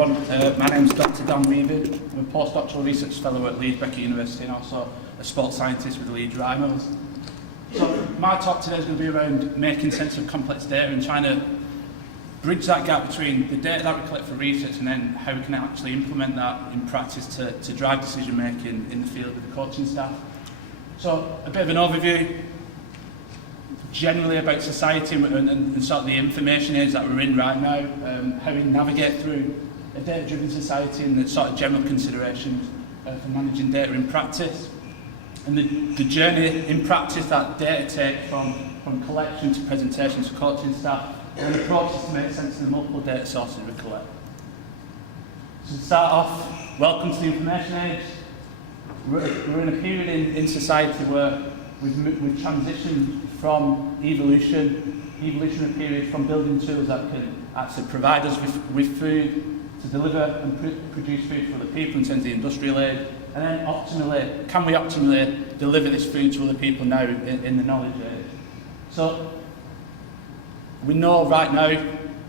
everyone. My name is Dr. Dan Weaver. I'm a postdoctoral research fellow at Leeds Becker University and also a sports scientist with the Leeds Rhinos. So my talk today is going to be around making sense of complex data and trying to bridge that gap between the data that we collect for research and then how we can actually implement that in practice to drive decision making in the field with the coaching staff. So a bit of an overview generally about society and sort of the information age that we're in right now, how we navigate through a data-driven society and the sort of general considerations for managing data in practice, and the journey in practice that data takes from collection to presentation to coaching staff, and approaches to make sense of the multiple data sources we collect. So to start off, welcome to the information age. We're in a period in society where we've transitioned from evolutionary period from building tools that can actually provide us with food to deliver and produce food for other people in terms of the industrial age, and then can we optimally deliver this food to other people now in the knowledge age? So we know right now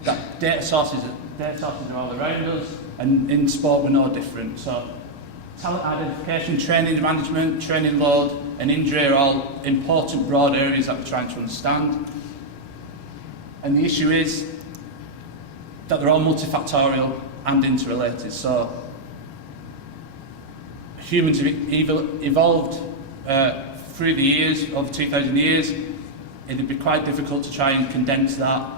that data sources are all around us, and in sport we're no different. So talent identification, training management, training load and injury are all important broad areas that we're trying to understand. And the issue is that they're all multifactorial and interrelated. So humans have evolved through the years, over 2,000 years. It'd be quite difficult to try and condense that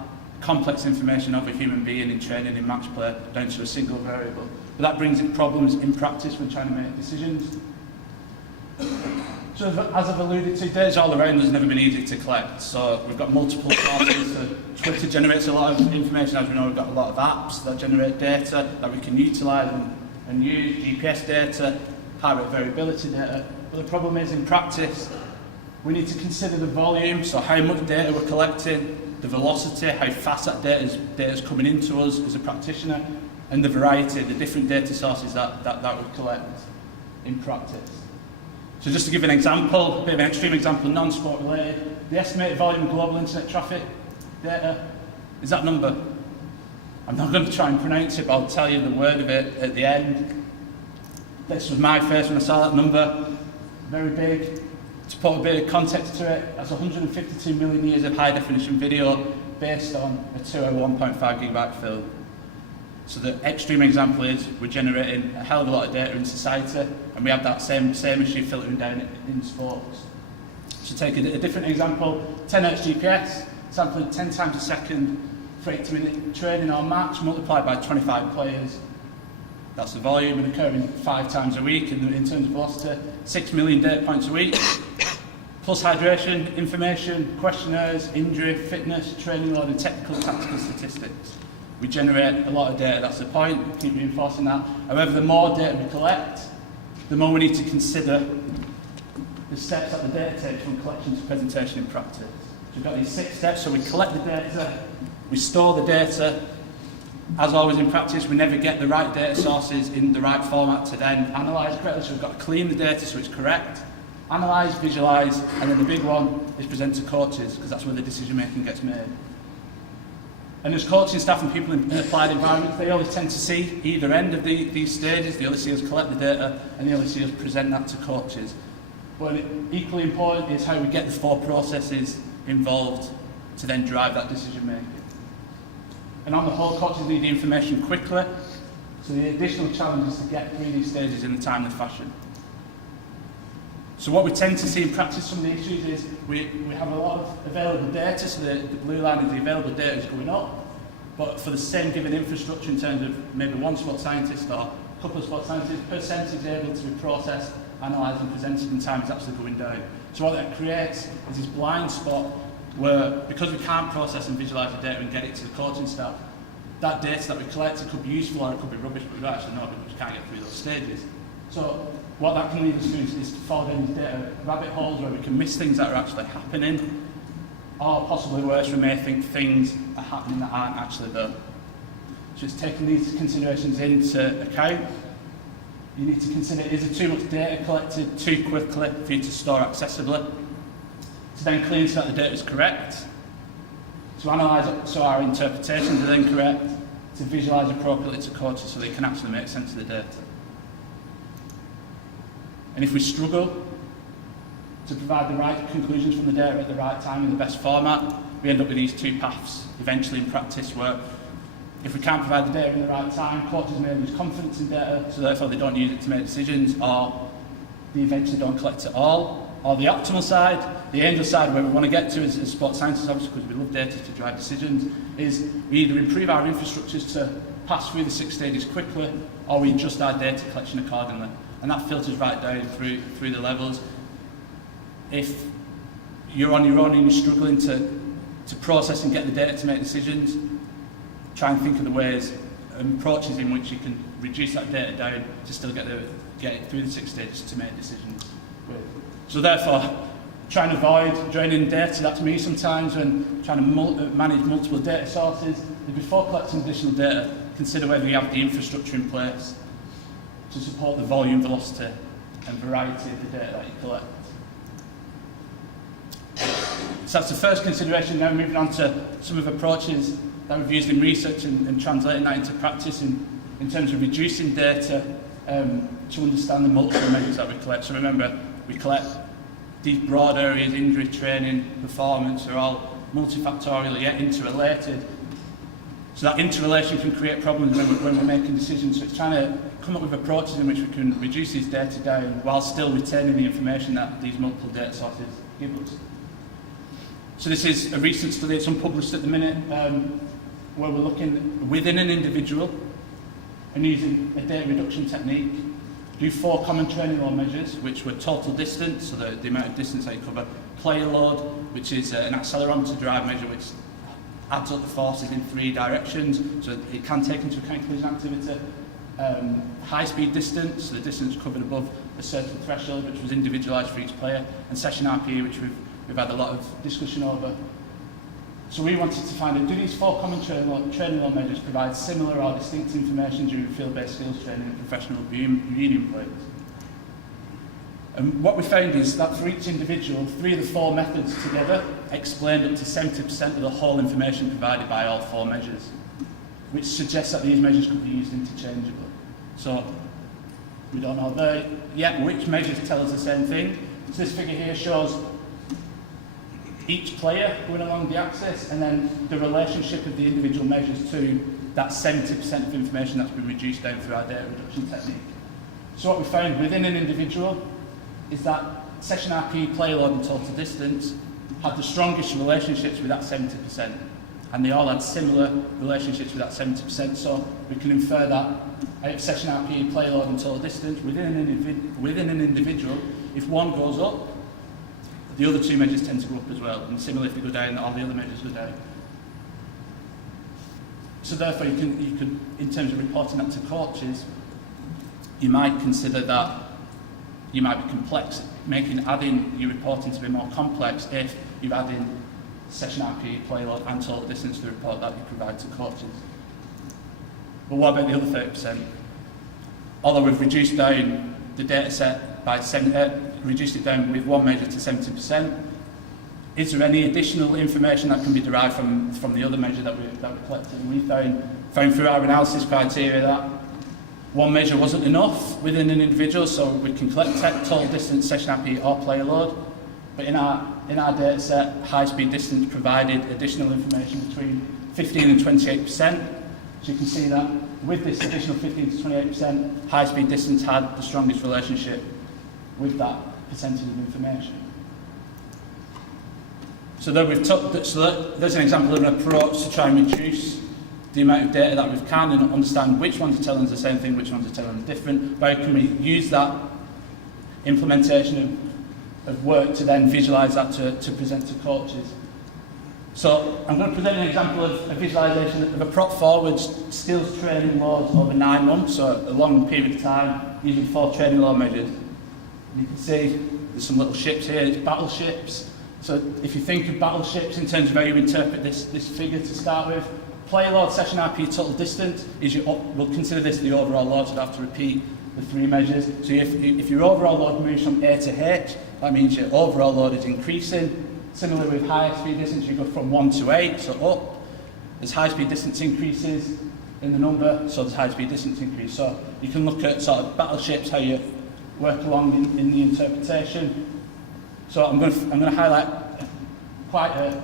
complex information of a human being in training, in match play, down to a single variable. But that brings in problems in practice when trying to make decisions. So as I've alluded to, data's all around us, never been easy to collect. So we've got multiple sources. So Twitter generates a lot of information. As we know, we've got a lot of apps that generate data that we can utilise and use, GPS data, heart rate variability data. But the problem is in practice, we need to consider the volume, so how much data we're collecting, the velocity, how fast that data is coming into us as a practitioner, and the variety, the different data sources that we collect in practice. So just to give an example, a bit of an extreme example, non-sport related, the estimated volume of global internet traffic data is that number. I'm not going to try and pronounce it, but I'll tell you the word of it at the end. This was my face when I saw that number, very big. To put a bit of context to it, that's 152 million years of high definition video based on a 201.5 gigabyte film. So the extreme example is we're generating a hell of a lot of data in society, and we have that same issue filtering down in sports. So take a different example, 10 Hz GPS, sampling 10 times a second for 8-minute training or match, multiplied by 25 players. That's the volume, and occurring 5 times a week in terms of velocity, 6 million data points a week, plus hydration, information, questionnaires, injury, fitness, training load and technical tactical statistics. We generate a lot of data, that's the point, we keep reinforcing that. However, the more data we collect, the more we need to consider the steps that the data takes from collection to presentation in practice. So we've got these 6 steps, so we collect the data, we store the data. As always in practice, we never get the right data sources in the right format to then analyse correctly, so we've got to clean the data so it's correct, analyse, visualise, and then the big one is present to coaches, because that's where the decision making gets made. And as coaching staff and people in applied environments, they always tend to see either end of these stages. They only see us collect the data and they only see us present that to coaches. But equally important is how we get the 4 processes involved to then drive that decision making. And on the whole, coaches need the information quickly, so the additional challenge is to get through these stages in a timely fashion. So what we tend to see in practice, some of the issues is we have a lot of available data, so the blue line is the available data is going up, but for the same given infrastructure in terms of maybe one sports scientist or a couple of sports scientists, percentage able to be processed, analysed and presented in time is actually going down. So what that creates is this blind spot where, because we can't process and visualise the data and get it to the coaching staff, that data that we collect, it could be useful or it could be rubbish, but we don't actually know because we just can't get through those stages. So what that can lead us to is to fall down these data rabbit holes where we can miss things that are actually happening, or possibly worse, we may think things are happening that aren't actually there. So it's taking these considerations into account. You need to consider, is there too much data collected too quickly for you to store accessibly? To then clean so that the data is correct. To analyse it so our interpretations are then correct. to visualise appropriately to coaches so they can actually make sense of the data. And if we struggle to provide the right conclusions from the data at the right time in the best format, we end up with these two paths eventually in practice where if we can't provide the data in the right time, coaches may lose confidence in data, so therefore they don't use it to make decisions, or they eventually don't collect it all. Or the optimal side, the angel side, where we want to get to as sports scientists, obviously, because we love data to drive decisions, is we either improve our infrastructures to pass through the 6 stages quickly, or we adjust our data collection accordingly. And that filters right down through the levels. If you're on your own and you're struggling to process and get the data to make decisions, try and think of the ways and approaches in which you can reduce that data down to still get it through the 6 stages to make decisions with. So therefore, try and avoid draining data. That's me sometimes when trying to manage multiple data sources. And before collecting additional data, consider whether you have the infrastructure in place to support the volume, velocity and variety of the data that you collect. So that's the first consideration. Now moving on to some of the approaches that we've used in research and translating that into practice in terms of reducing data to understand the multiple measures that we collect. So remember, we collect these broad areas, injury, training, performance, are all multifactorial yet interrelated. So that interrelation can create problems when we're making decisions. So it's trying to come up with approaches in which we can reduce these data down while still retaining the information that these multiple data sources give us. So this is a recent study, it's unpublished at the minute, where we're looking within an individual and using a data reduction technique, do 4 common training load measures, which were total distance, so the amount of distance that you cover, player load, which is an accelerometer drive measure which adds up the forces in 3 directions, so it can take into account collision activity, high-speed distance, so the distance covered above a certain threshold, which was individualised for each player, and session RPE, which we've had a lot of discussion over. So we wanted to find out, do these 4 common training load measures provide similar or distinct information during field-based skills training and professional union players? And what we found is that for each individual, 3 of the 4 methods together explained up to 70% of the whole information provided by all 4 measures, which suggests that these measures could be used interchangeably. So we don't know there yet which measures tell us the same thing. So this figure here shows each player going along the axis and then the relationship of the individual measures to that 70% of information that's been reduced down through our data reduction technique. So what we found within an individual is that session RPE, player load and total distance had the strongest relationships with that 70%, and they all had similar relationships with that 70%, so we can infer that session RPE, player load and total distance within an individual, if one goes up, the other 2 measures tend to go up as well, and similarly if they go down, all the other measures go down. So therefore you could, in terms of reporting that to coaches, you might consider that you might be complex, adding your reporting to be more complex if you've added session RPE, play load and total distance to the report that you provide to coaches. But what about the other 30%? Although we've reduced down the data set by reduced it down with 1 measure to 70%. Is there any additional information that can be derived from the other measure that we collected? And we found through our analysis criteria that 1 measure wasn't enough within an individual, so we can collect total distance, session RPE or player load. But in our data set, high speed distance provided additional information between 15 and 28%. So you can see that with this additional 15 to 28%, high speed distance had the strongest relationship with that percentage of information. So there there's an example of an approach to try and reduce the amount of data that we've can and understand which ones are telling us the same thing, which ones are telling us different. How can we use that implementation of work to then visualise that to present to coaches? So I'm going to present an example of a visualisation of a prop forward skills training loads over 9 months, so a long period of time, using 4 training load measures. You can see there's some little ships here, it's battleships. So if you think of battleships in terms of how you interpret this figure to start with, player load, session RPE, total distance, we'll consider this the overall load, so you have to repeat the 3 measures. So if your overall load moves from A to H, that means your overall load is increasing. Similarly with high speed distance, you go from 1 to 8, so up. As high speed distance increases, in the number, so there's high speed distance increase. So you can look at sort of battleships, how you work along in the interpretation. So I'm going to highlight quite a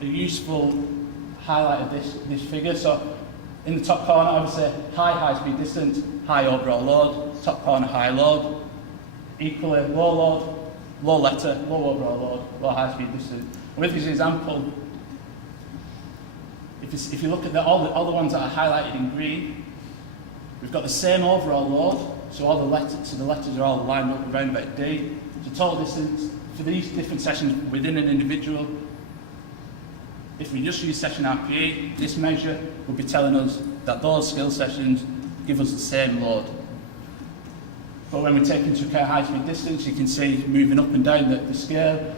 useful highlight of this figure. So in the top corner, obviously high speed distance, high overall load. Top corner, high load. Equally low load, low letter, low overall load, low high speed distance. And with this example, if you look at all the ones that are highlighted in green, we've got the same overall load, so all the letters are all lined up around about D. So total distance for these different sessions within an individual. If we just use session RPE, this measure will be telling us that those skill sessions give us the same load. But when we take into account high speed distance, you can see moving up and down the scale.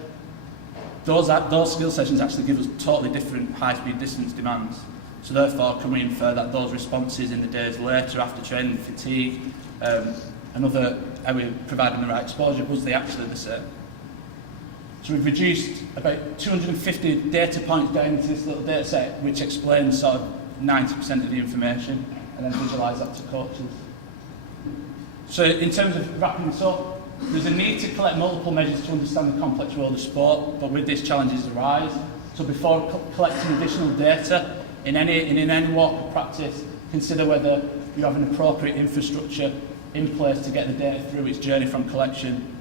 Those skill sessions actually give us totally different high speed distance demands. So therefore, can we infer that those responses in the days later after training, fatigue, and other, how we're providing the right exposure, was they actually the same? So we've reduced about 250 data points down into this little data set, which explains sort of 90% of the information, and then visualise that to coaches. So in terms of wrapping this up, there's a need to collect multiple measures to understand the complex world of sport, but with this challenges arise. So before collecting additional data in any walk of practice, consider whether you have an appropriate infrastructure in place to get the data through its journey from collection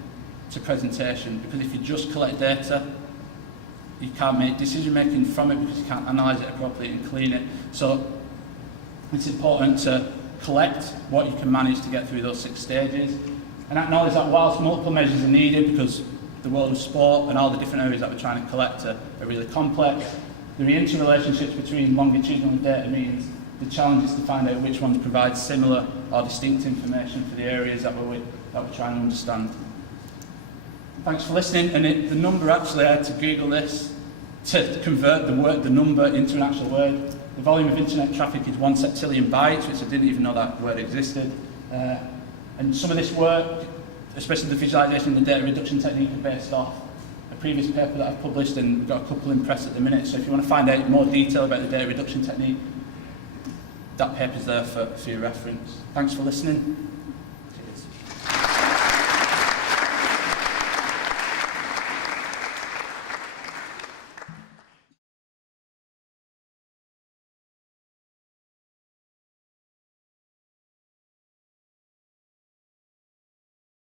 to presentation. Because if you just collect data, you can't make decision making from it because you can't analyse it appropriately and clean it. So it's important to collect what you can manage to get through those 6 stages, and acknowledge that whilst multiple measures are needed because the world of sport and all the different areas that we're trying to collect are really complex, the interrelationships between longitudinal data means the challenge is to find out which ones provide similar or distinct information for the areas that we're trying to understand. Thanks for listening. And the number, actually, I had to Google this to convert the number into an actual word. The volume of internet traffic is 1 septillion bytes, which I didn't even know that word existed. And some of this work, especially the visualisation and the data reduction technique, are based off a previous paper that I've published, and we've got a couple in press at the minute. So if you want to find out more detail about the data reduction technique, that paper's there for your reference. Thanks for listening.